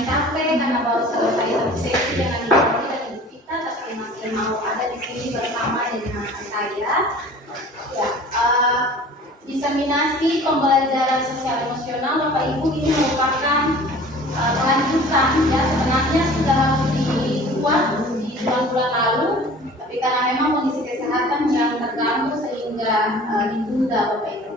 kami capek karena baru selesai satu sesi dengan Ibu Odi dan Ibu Vita, tapi masih mau ada di sini bersama dengan saya. Ya, diseminasi pembelajaran sosial emosional Bapak Ibu ini merupakan kelanjutan, ya sebenarnya sudah harus dibuat di bulan-bulan lalu, tapi karena memang kondisi kesehatan yang terganggu sehingga ditunda Bapak Ibu.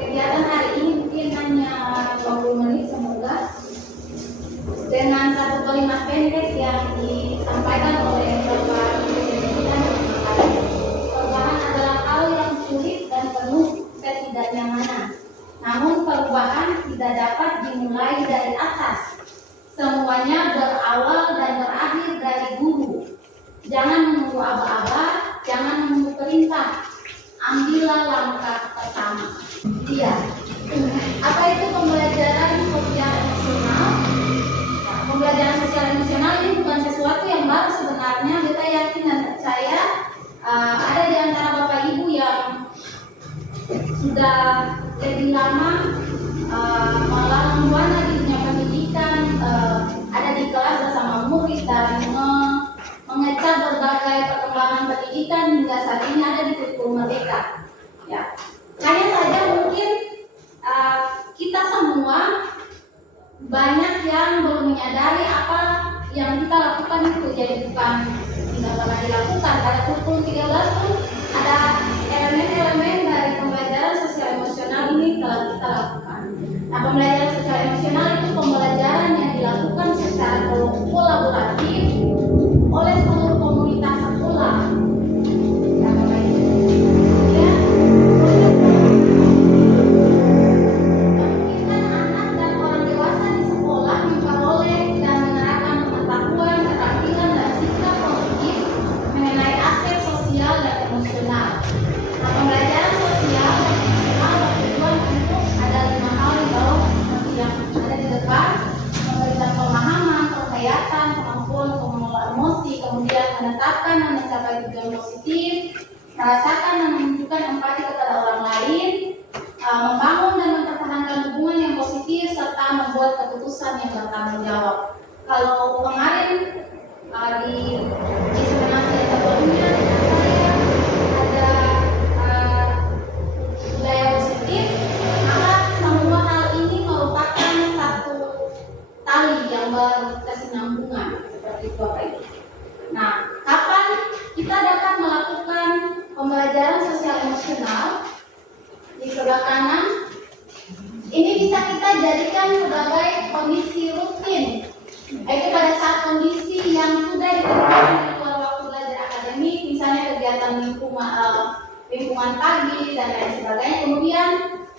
Kegiatan hari ini mungkin hanya 20 menit, semoga dengan satu kalimat pendek yang disampaikan oleh Bapak Presiden. Perubahan adalah hal yang sulit dan penuh ketidaknyamanan. Namun perubahan tidak dapat dimulai dari atas. Semuanya berawal dan berakhir dari guru. Jangan menunggu aba-aba, jangan menunggu perintah. Ambillah langkah pertama. Iya. Apa itu pembelajaran sosial emosional? Pembelajaran sosial emosional ini bukan sesuatu yang baru sebenarnya. Kita yakin dan percaya ada di antara Bapak Ibu yang sudah lebih lama malah membuana di dunia pendidikan, ada di kelas bersama murid dan mengecap berbagai perkembangan pendidikan hingga saat ini ada di kurikulum Merdeka. Ya, hanya saja mungkin kita semua banyak yang belum menyadari apa yang kita lakukan itu, jadi bukan tidak pernah dilakukan. Pada kurikulum 13 pun ada elemen-elemen dari pembelajaran sosial emosional ini telah kita lakukan. Nah, pembelajaran sosial emosional itu pembelajaran yang dilakukan secara kolaboratif oleh seluruh komunitas sekolah. Menetapkan dan mencapai tujuan positif, merasakan dan menunjukkan empati kepada orang lain, membangun dan mempertahankan hubungan yang positif, serta membuat keputusan yang bertanggung jawab. Kalau kemarin di diseminasi yang sebelumnya saya ada budaya positif, maka semua hal ini merupakan satu tali yang berkesinambungan seperti itu Bapak Ibu. Nah, kapan kita dapat melakukan pembelajaran sosial emosional? Di sebelah kanan, ini bisa kita jadikan sebagai kondisi rutin, yaitu pada saat kondisi yang sudah ditentukan di luar waktu belajar akademik, misalnya kegiatan lingkungan pagi dan lain sebagainya, kemudian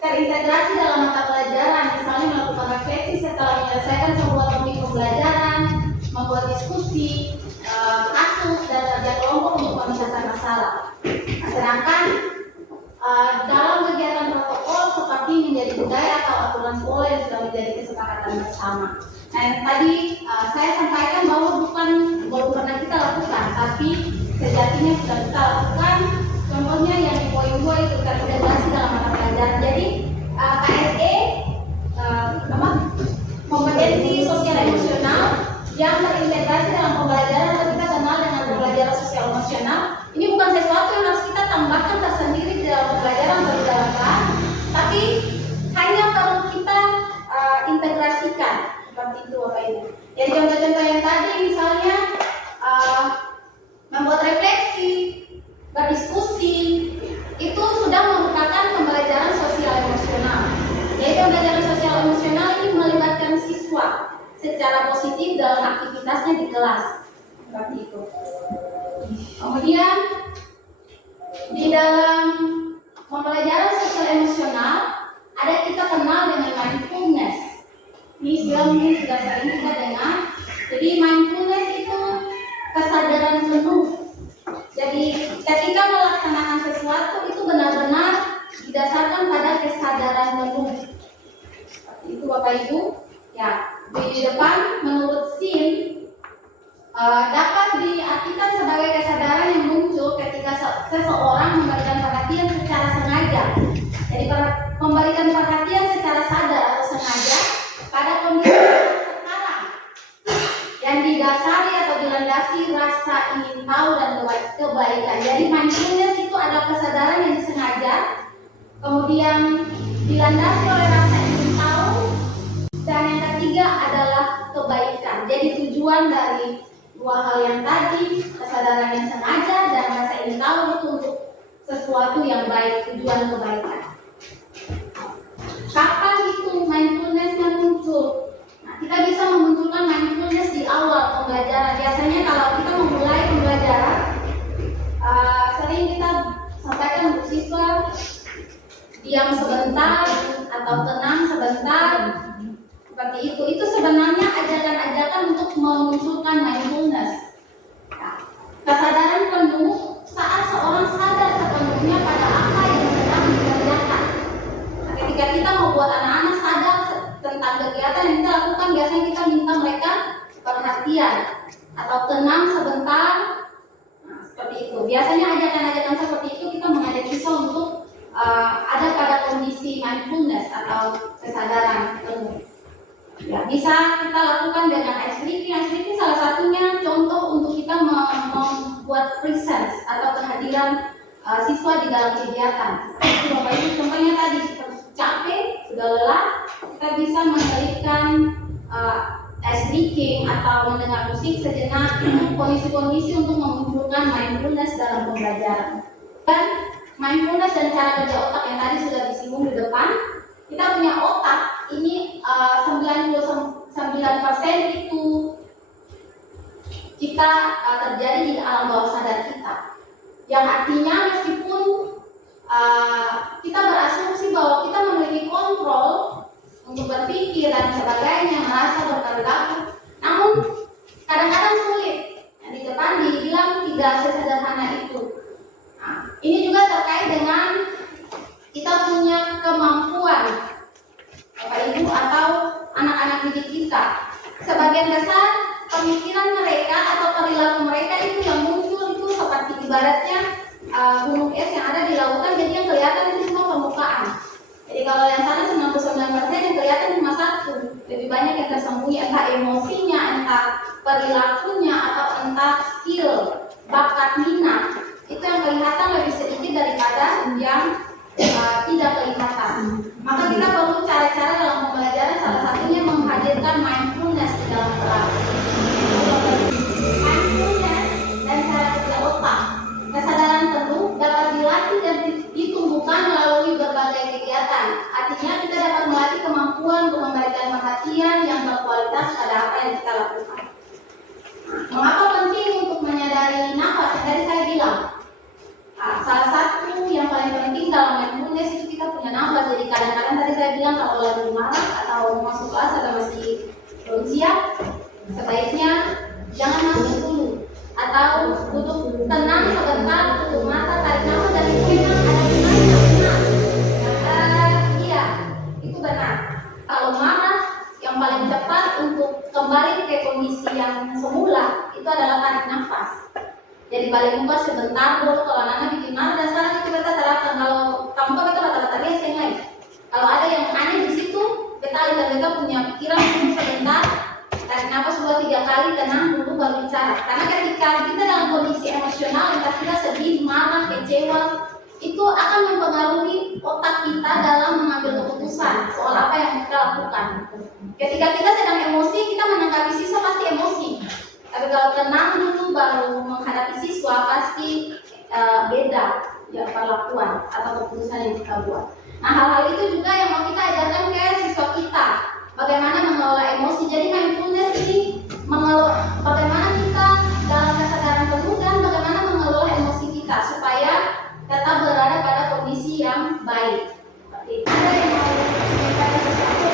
terintegrasi dalam mata pelajaran, misalnya melakukan refleksi setelah menyelesaikan sebuah topik pembelajaran, membuat diskusi, kasus dan kerja kelompok untuk memecahkan masalah. Nah, sedangkan dalam kegiatan protokol seperti menjadi budaya atau aturan sekolah yang sudah menjadi kesepakatan bersama. Nah, yang tadi saya sampaikan bahwa belum pernah kita lakukan, tapi sejatinya sudah kita lakukan. Contohnya yang di poin 2 itu terintegrasi dalam mata pelajaran. Jadi KSE kompetensi sosial emosional yang terintegrasi dalam pembelajaran atau kita kenal dengan pembelajaran sosial emosional. Ini bukan sesuatu yang harus kita tambahkan tersendiri di dalam pembelajaran atau di dalam kelas, tapi hanya perlu kita integrasikan seperti itu Bapak Ibu. Jadi contoh-contoh yang tadi misalnya membuat refleksi, berdiskusi, itu sudah merupakan pembelajaran sosial emosional. Jadi pembelajaran sosial emosional ini melibatkan siswa secara positif dalam aktivitasnya di kelas, seperti itu. Kemudian di dalam pembelajaran sosial emosional ada kita kenal dengan mindfulness. Ini istilah mungkin sudah sering kita dengar. Jadi mindfulness itu kesadaran penuh. Jadi ketika melaksanakan sesuatu itu benar-benar didasarkan pada kesadaran penuh. Seperti itu Bapak Ibu. Ya, di depan menurut SIN dapat diartikan sebagai kesadaran yang muncul ketika seseorang memberikan perhatian secara sengaja. Jadi memberikan perhatian secara sadar atau sengaja pada kondisi sekarang yang didasari atau dilandasi rasa ingin tahu dan kebaikan. Jadi mindfulness itu adalah kesadaran yang disengaja, kemudian dilandasi oleh rasa ingin tahu, dan yang ketiga adalah kebaikan. Jadi tujuan dari dua hal yang tadi, kesadaran yang sengaja dan rasa ingin tahu, itu untuk sesuatu yang baik, tujuan kebaikan. Kapan itu mindfulness muncul? Nah, kita bisa memunculkan mindfulness di awal pembelajaran. Biasanya kalau kita memulai pembelajaran, sering kita sampaikan untuk siswa diam sebentar atau tenang sebentar, seperti itu. Itu sebenarnya ajakan-ajakan untuk memunculkan mindfulness. Nah, kesadaran penuh saat seorang sadar sepenuhnya pada apa yang sedang dikerjakan. Nah, ketika kita membuat anak-anak sadar tentang kegiatan yang kita lakukan, biasanya kita minta mereka perhatian atau tenang sebentar. Nah, seperti itu. Biasanya ajakan-ajakan seperti itu kita mengajak siswa untuk ada pada kondisi mindfulness atau kesadaran penuh. Ya, bisa kita lakukan dengan ice breathing. Ice breathing salah satunya contoh untuk kita membuat presence atau kehadiran siswa di dalam kegiatan. Bapak Ibu contohnya tadi capek, sudah lelah, kita bisa memberikan ice breathing atau mendengar musik sejenak. Itu kondisi-kondisi untuk memunculkan mindfulness dalam pembelajaran. Dan mindfulness dan cara kerja otak yang tadi sudah disinggung di depan, kita punya otak ini 99% itu kita terjadi di alam bawah sadar kita. Yang artinya meskipun kita berasumsi bahwa kita memiliki kontrol untuk berpikir dan sebagainya, merasa berperilaku, namun kadang-kadang sulit. Yang di depan dibilang tidak sesederhana itu. Nah, ini juga terkait dengan kita punya kemampuan, Bapak Ibu atau anak-anak didik kita. Sebagian besar pemikiran mereka atau perilaku mereka itu yang muncul itu seperti ibaratnya gunung es yang ada di lautan, jadi yang kelihatan itu cuma permukaan. Jadi kalau yang sana 99% yang kelihatan cuma satu, lebih banyak yang tersembunyi, entah emosinya, entah perilakunya, atau entah skill, bakat, minat. Itu yang kelihatan lebih sedikit daripada yang tidak kelihatan. Maka kita perlu cara-cara dalam pembelajaran, salah satunya menghadirkan mindfulness di dalam kelas. Mindfulness dan cara kerja otak, kesadaran penuh dapat dilatih dan ditumbuhkan melalui berbagai kegiatan. Artinya kita dapat melatih kemampuan untuk memberikan perhatian yang berkualitas pada apa yang kita lakukan. Mengapa penting untuk menyadari nafas? Yang tadi saya bilang, salah satu yang paling penting dalam mindfulness itu kita punya nafas. Jadi kadang-kadang tadi saya bilang kalau lagi marah atau masuk kelas atau masih belum siap, sebaiknya jangan masuk dulu, atau duduk tenang sebentar, tutup mata, tarik nafas, dan itu memang ada gunanya, benar. Iya, itu benar. Kalau marah, yang paling cepat untuk kembali ke kondisi yang semula itu adalah tarik nafas. Jadi balik muka sebentar dulu kalau anak bikin marah, dan sekarang itu kita terapkan. Kalau kamu kan kita rata-rata biasa yang lain. Kalau ada yang aneh di situ, kita punya pikiran sebentar, tarik nafas 2-3 kali, tenang dulu baru bicara. Karena ketika kita dalam kondisi emosional, entah kita sedih, marah, kecewa, itu akan mempengaruhi otak kita dalam mengambil keputusan soal apa yang kita lakukan. Ketika kita sedang emosi, kita menanggapi siswa pasti emosi. Tapi kalau tenang dulu baru menghadapi siswa, pasti beda ya perlakuan atau keputusan yang kita buat. Nah, hal-hal itu juga yang mau kita ajarkan ke siswa kita, bagaimana mengelola emosi. Jadi mindfulness ini bagaimana kita dalam kesadaran penuh dan bagaimana mengelola emosi kita supaya tetap berada pada kondisi yang baik. Seperti itu. Ada yang mau bertanya sesuatu?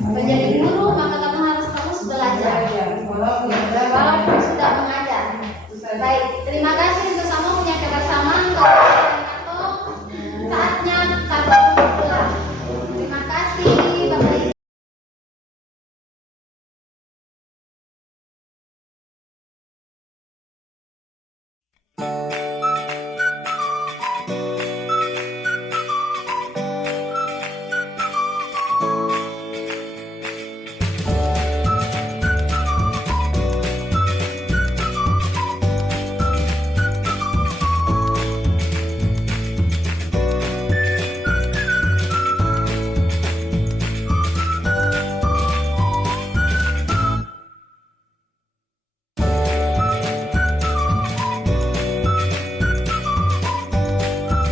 menjadi guru, maka kamu harus terus belajar. Walaupun sudah mengajar. Baik, terima kasih untuk sama punya kebersamaan. Saatnya